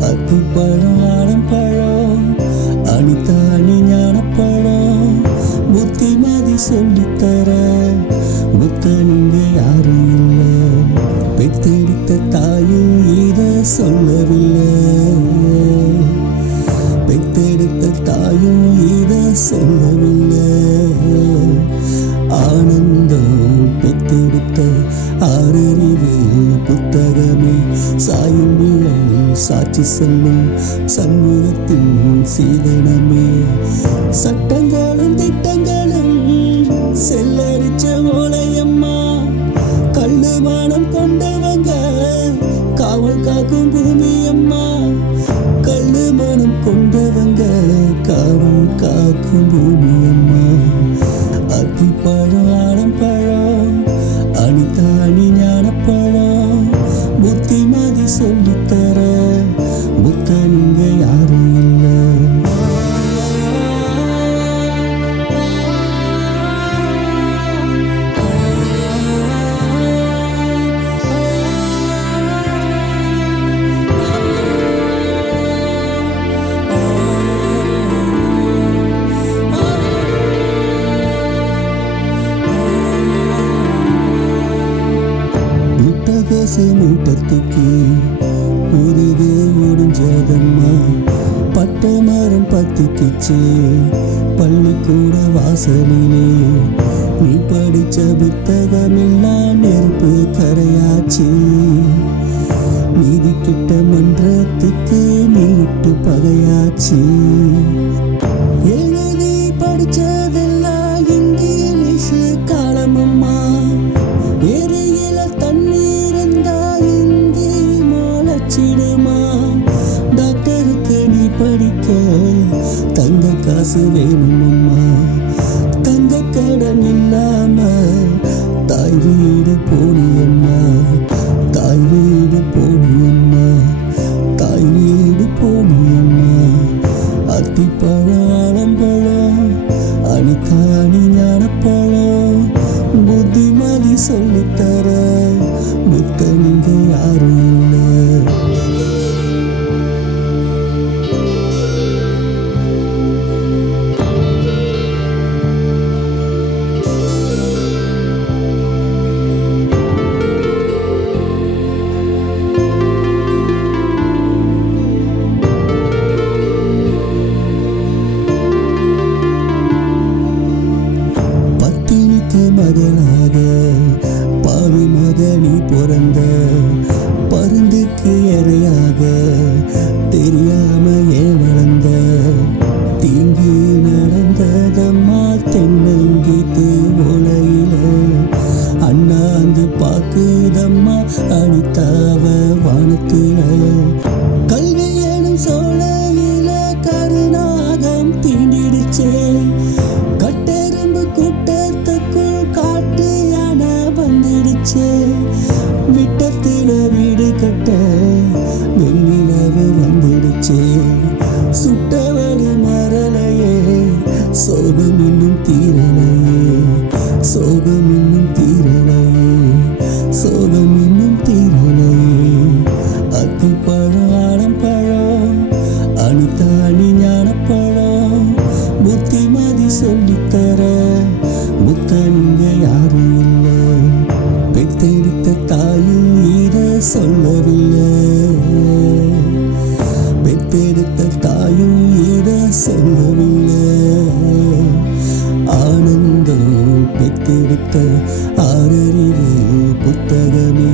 அத்தி பழம் ஆடம் பழம் அணித்தாணி ஞானப்பழம். புத்திமதி சொல்லித்தர புத்தனுங்க யாரும் இல்லை. பெத்தெடுத்த தாயும் இத சொல்லவில்லை. பெத்தெடுத்த தாயும் இத சொல்லவில்லை. சாட்சி சொல்லும் சண்முகத்தின் சீதனமே சட்டங்களும் திட்டங்களும் செல்லரிச்ச ஓலையம்மா. கல்லுமானம் கொண்டவங்க காவல் காக்கும் பூமி அம்மா கல்லுமானம் கொண்டவங்க காவல் காக்கும் பூமி முட்டகோசு மூட்டத்துக்கு முதுகு ஒடிஞ்சதம்மா. பட்ட மரம் பத்துக்குச்சு. பள்ளிக்கூட வாசலிலே. நீ படிச்ச புத்தகமெல்லாம் காசு வேணும் அம்மா தங்க கடன் இல்லாம தாய் வீடு போனியம்மா. தாய் வீடு போனியம்மா. தாய் வீடு போனியம்மா. அத்திப்பழம் ஆலம்பழம் அணித்தாணி ஞானப்பழம் புத்திமதி சொல்லித்தர தெரியாம வந்துடுச்சே சுட்டவழி மரலையே சோகம் இன்னும் தீரலையே. சோகம் இன்னும் தீரலையே. சோகம் இன்னும் தீரலையே. அத்து பழம் ஆடம் பழம் அணித்தாணி ஞானப்பழம் புத்திமதி சொல்லித்தர புத்தன் இங்க யாரும் இல்லை. பெத்தெடுத்த தாயும் இத சொல்லவில்லை. பெத்தெடுத்த தாயும் இத சொல்லவில்லை. ஆனந்தம் பெத்தெடுத்த ஆறறிவு புத்தகமே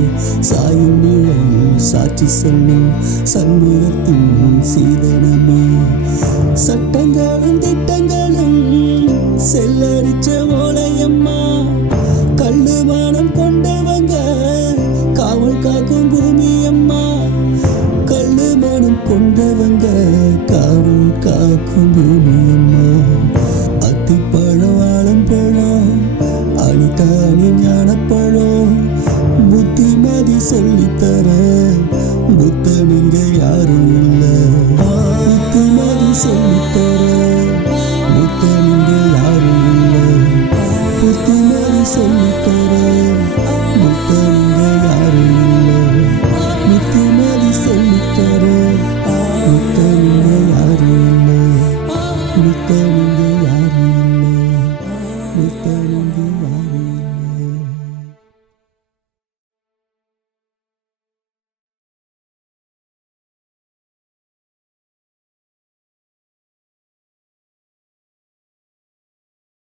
சாயும் நிழல் சாட்சி சொல்லும் சண்முகத்தின் சீதனமே. சட்டங்களும் திட்டங்களும் செல்லடிச்ச ஓலையம்மா கல்லுமானம் காக்கும் பூமி அம்மா அத்திப்பழம் ஆலம்பழம் அணித்தாணி ஞானப்பழம் புத்திமதி சொல்லித்தர புத்தன் இங்க யாரும் இல்லை